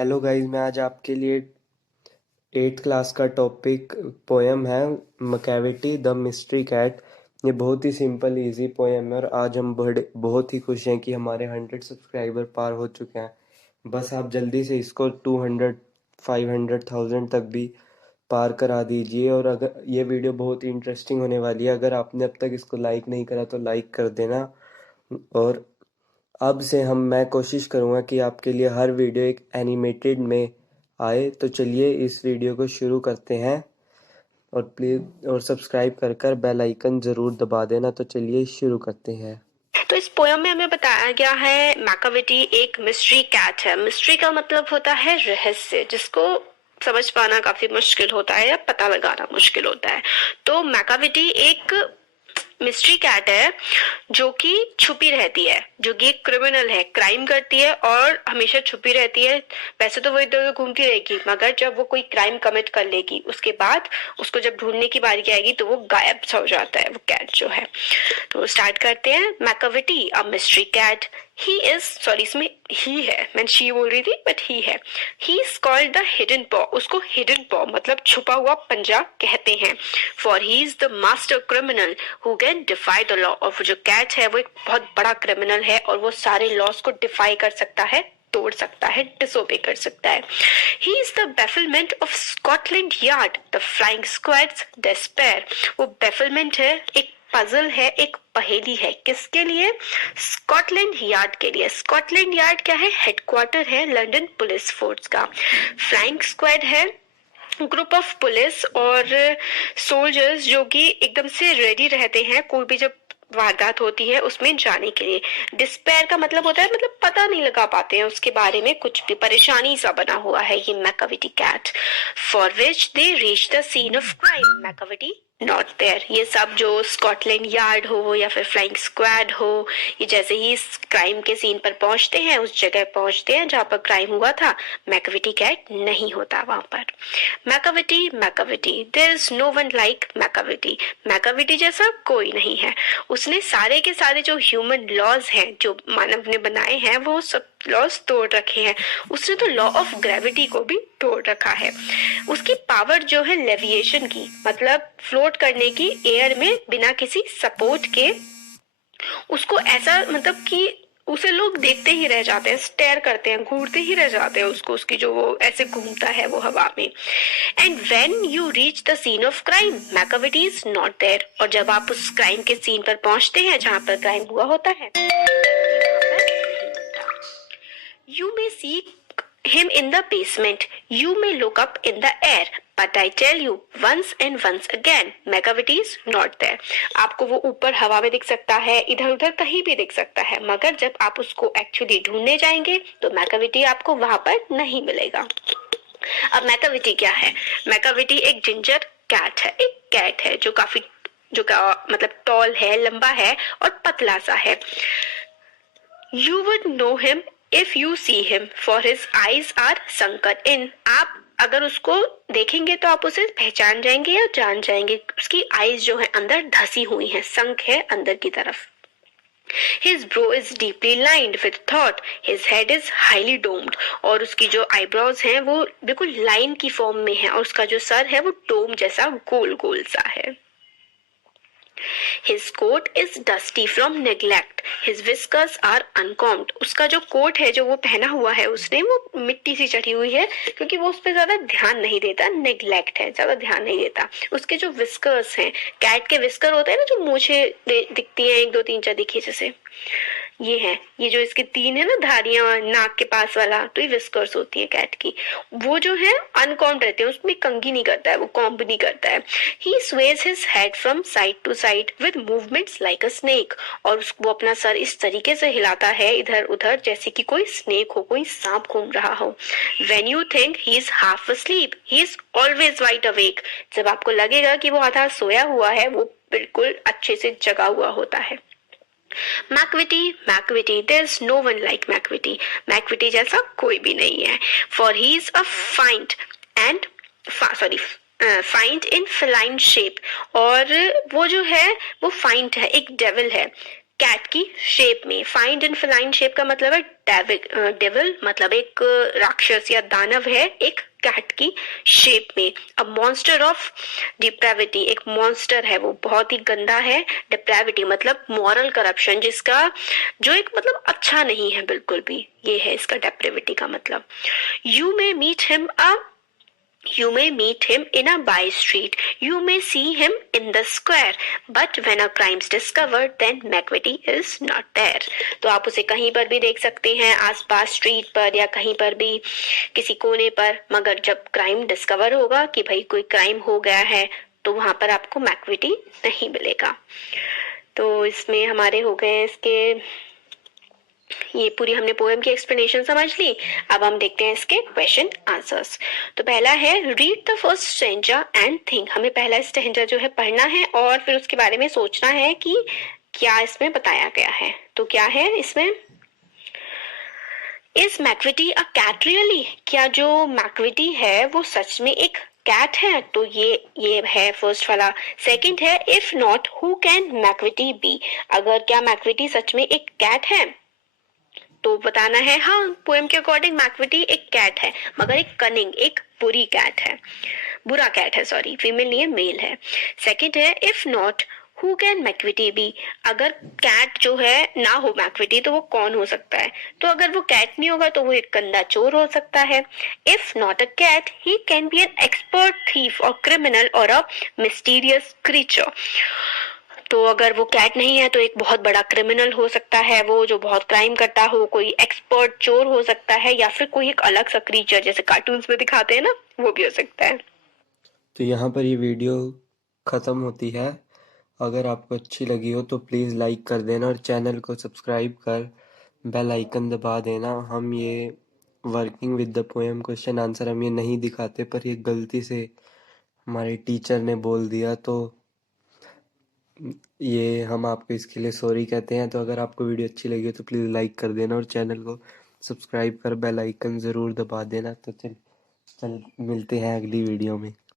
Hello guys, मैं आज आपके लिए 8th क्लास का टॉपिक पोएम है मैकाविटी द मिस्ट्री कैट। ये बहुत ही सिंपल इजी पोएम है और आज हम बहुत ही खुश हैं कि हमारे 100 सब्सक्राइबर पार हो चुके हैं। बस आप जल्दी से इसको 200 500,000 तक भी पार करा दीजिए। और अगर ये वीडियो बहुत ही इंटरेस्टिंग होने वाली है, अगर आपने अब तक इसको लाइक नहीं करा तो लाइक कर देना। और अब से मैं कोशिश करूँगा कि आपके लिए हर वीडियो एक एनिमेटेड में आए। तो चलिए इस वीडियो को शुरू करते हैं और प्लीज़ और सब्सक्राइब कर बेल आइकन ज़रूर दबा देना। तो चलिए शुरू करते हैं। तो इस पोयम में हमें बताया गया है मैकाविटी एक मिस्ट्री कैट है। मिस्ट्री का मतलब होता है रहस्य, जिसको समझ पाना काफी मुश्किल होता है या पता लगाना मुश्किल होता है। तो मैकाविटी एक मिस्ट्री कैट है जो कि छुपी रहती है, जो कि एक क्रिमिनल है, क्राइम करती है और हमेशा छुपी रहती है। वैसे तो वो इधर उधर घूमती रहेगी, मगर जब वो कोई क्राइम कमिट कर लेगी उसके बाद उसको जब ढूंढने की बारी आएगी तो वो गायब सा हो जाता है, वो कैट जो है। तो स्टार्ट करते हैं। Macavity a mystery cat, he is sorry इसमें ही है, मैं शी बोल रही थी बट ही है। He is called the hidden पॉ, उसको हिडन पॉ मतलब छुपा हुआ पंजा कहते हैं। For he is the master criminal who can defy the law. और जो कैट है वो एक बहुत बड़ा क्रिमिनल है और वो सारे लॉस को डिफाई कर सकता है, तोड़ सकता है, डिसोबे कर सकता है। He is the bafflement of Scotland Yard, the flying squad's despair. वो बेफिलमेंट है, एक पजल है, एक पहेली है। किसके लिए? स्कॉटलैंड यार्ड के लिए। स्कॉटलैंड यार्ड क्या है? हेडक्वार्टर है लंदन पुलिस फोर्स का। फ्लाइंग स्क्वाड है ग्रुप ऑफ पुलिस और सोल्जर्स जो कि एकदम से रेडी रहते हैं कोई भी जब वारदात होती है उसमें जाने के लिए। डिस्पेयर का मतलब होता है मतलब पता नहीं लगा पाते हैं उसके बारे में कुछ भी, परेशानी सा बना हुआ है ये Macavity cat. For which they reach the scene of crime, Macavity not there. ये सब जो स्कॉटलैंड यार्ड हो या फिर फ्लाइंग स्क्वाड हो, ये जैसे ही क्राइम के सीन पर पहुंचते हैं, उस जगह पहुंचते हैं जहां पर क्राइम हुआ था, मैकाविटी कैट नहीं होता वहां पर। Macavity Macavity, there is no one like Macavity. Macavity जैसा कोई नहीं है। उसने सारे के सारे जो ह्यूमन लॉज हैं, जो मानव ने बनाए हैं, वो सब लॉज तोड़ रखे हैं। उसने तो लॉ ऑफ ग्रेविटी को भी तोड़ रखा है। उसकी पावर जो है लेविएशन की, मतलब फ्लोट करने की एयर में बिना किसी सपोर्ट के, उसको ऐसा मतलब कि उसे लोग देखते ही रह जाते हैं, स्टेयर करते हैं, घूरते ही रह जाते हैं उसको, उसकी जो वो ऐसे घूमता है वो हवा में। And when you reach the scene of crime, Macavity is not there. और जब आप उस क्राइम के सीन पर पहुंचते हैं जहां पर क्राइम हुआ होता है, you may see him in the basement, you may look up in the air, but I tell you once and once again, Macavity is not there। आपको वो ऊपर हवा में दिख सकता है, इधर उधर कहीं भी दिख सकता है, मगर जब आप उसको एक्चुअली ढूंढने जाएंगे तो मैकाविटी आपको वहां पर नहीं मिलेगा। अब मैकाविटी क्या है? मैकाविटी एक जिंजर कैट है, एक कैट है जो काफी मतलब टॉल है, लंबा है और पतला सा है। You would know him if you see him, for his eyes are sunken in। आप अगर उसको देखेंगे तो आप उसे पहचान जाएंगे या जान जाएंगे। उसकी आईज जो है अंदर धसी हुई हैं, संक है अंदर की तरफ। His brow is deeply lined with thought, his head is highly domed। और उसकी जो आईब्रोज हैं वो बिल्कुल लाइन की फॉर्म में है और उसका जो सर है वो डोम जैसा गोल गोल सा है। His coat is dusty from neglect, his whiskers are uncombed। उसका जो कोट है जो वो पहना हुआ है उसने, वो मिट्टी सी चढ़ी हुई है क्योंकि वो उस पर ज्यादा ध्यान नहीं देता, नेग्लेक्ट है, ज्यादा ध्यान नहीं देता। उसके जो विस्कर्स हैं, कैट के विस्कर होते हैं ना, जो मूछे दिखती हैं, 1 2 3 4 दिखी जैसे, ये है, ये जो इसके 3 है ना धारियां नाक के पास वाला, तो ये विस्कर्स होती है कैट की। वो जो है अनकॉम्ब रहते हैं, उसमें कंघी नहीं करता है, वो कॉम्ब नहीं करता है। He sways his head from side to side with movements like a snake. और वो अपना सर इस तरीके से हिलाता है इधर उधर जैसे कि कोई स्नेक हो, कोई सांप घूम रहा हो। When you think he is half asleep, he is always wide awake। जब आपको लगेगा कि वो आधा सोया हुआ है, वो बिल्कुल अच्छे से जगा हुआ होता है। Macavity Macavity, there is no one like Macavity. Macavity जैसा कोई भी नहीं है। For he is a fiend and fiend in feline shape. और वो जो है वो फाइंड है, एक डेविल है। कैट की शेप में। फाइंड इन फेलाइन शेप का मतलब है डेविल, मतलब एक राक्षस या दानव है एक कैट की शेप में। अ मॉन्स्टर ऑफ डिप्रेविटी, एक मॉन्स्टर है, वो बहुत ही गंदा है। डिप्रेविटी मतलब मॉरल करप्शन, जिसका जो एक मतलब अच्छा नहीं है बिल्कुल भी, ये है इसका डिप्रेविटी का मतलब। You may meet him You may meet him in a by street. You may see him in the square. But when a crime's discovered, then McVitie is not there. तो आप उसे कहीं पर भी देख सकते हैं, आसपास स्ट्रीट पर या कहीं पर भी किसी कोने पर, मगर जब क्राइम डिस्कवर होगा कि भाई कोई क्राइम हो गया है, तो वहां पर आपको मैकविटी नहीं मिलेगा। तो इसमें हमारे हो गए इसके, ये पूरी हमने पोएम की एक्सप्लेनेशन समझ ली। अब हम देखते हैं इसके क्वेश्चन आंसर्स। तो पहला है read the first stanza and think. हमें पहला स्टैंजा जो है पढ़ना है और फिर उसके बारे में सोचना है कि क्या इसमें बताया गया है। तो क्या है इसमें, is Macavity a cat really, क्या जो मैकविटी है वो सच में एक कैट है? तो ये है फर्स्ट वाला। सेकंड है if not who can Macavity be, अगर क्या मैकविटी सच में एक कैट है तो बताना है हाँ पोएम के अकॉर्डिंग मैकविटी एक कैट है, मगर एक कनिंग, एक बुरी कैट है, बुरा कैट है, सॉरी फीमेल नहीं है मेल है। सेकंड है if not who can Macavity be, अगर कैट जो है ना हो मैकविटी तो वो कौन हो सकता है? तो अगर वो कैट नहीं होगा तो वो एक गंदा चोर हो सकता है। If not a cat he can be an expert thief और क्रिमिनल और अ मिस्टीरियस क्रीचर, तो अगर वो कैट नहीं है तो एक बहुत बड़ा क्रिमिनल हो सकता है, वो जो बहुत क्राइम करता हो, कोई एक्सपर्ट चोर हो सकता है, या फिर कोई एक अलग सा क्रीचर जैसे कार्टून्स में दिखाते हैं ना, वो भी हो सकता है। तो यहाँ पर ये वीडियो ख़त्म होती है। अगर आपको अच्छी लगी हो तो प्लीज़ लाइक कर देना और चैनल को सब्सक्राइब कर बेल आइकन दबा देना। हम ये working with the poem question answer हम ये नहीं दिखाते, पर ये गलती से हमारे टीचर ने बोल दिया, तो ये हम आपको इसके लिए सॉरी कहते हैं। तो अगर आपको वीडियो अच्छी लगी हो तो प्लीज़ लाइक कर देना और चैनल को सब्सक्राइब कर बेल आइकन ज़रूर दबा देना। तो चल मिलते हैं अगली वीडियो में।